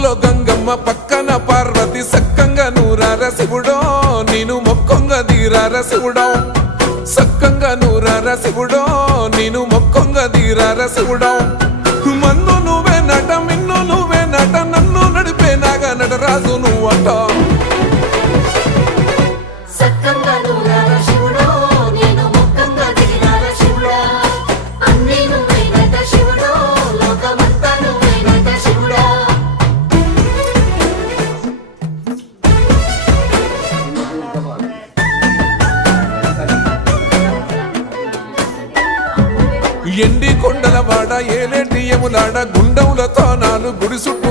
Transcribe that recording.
ముక్కుల్లో గంగమ్మ పక్కన పార్వతి సక్కంగా నూరార శివుడో నేను మొక్కొంగ దీరార శివుడో సక్కంగా నూరార శివుడో నేను మొక్కొంగ దీరార శివుడో మన్ను నువ్వే నట మిన్ను నువ్వే నట నన్ను నడిపే నాగా నటరాజు నువ్వట ఎండి కొండల వాడ ఏలేటి యములాడ గుండములతో నాలు గుడి చుట్టూ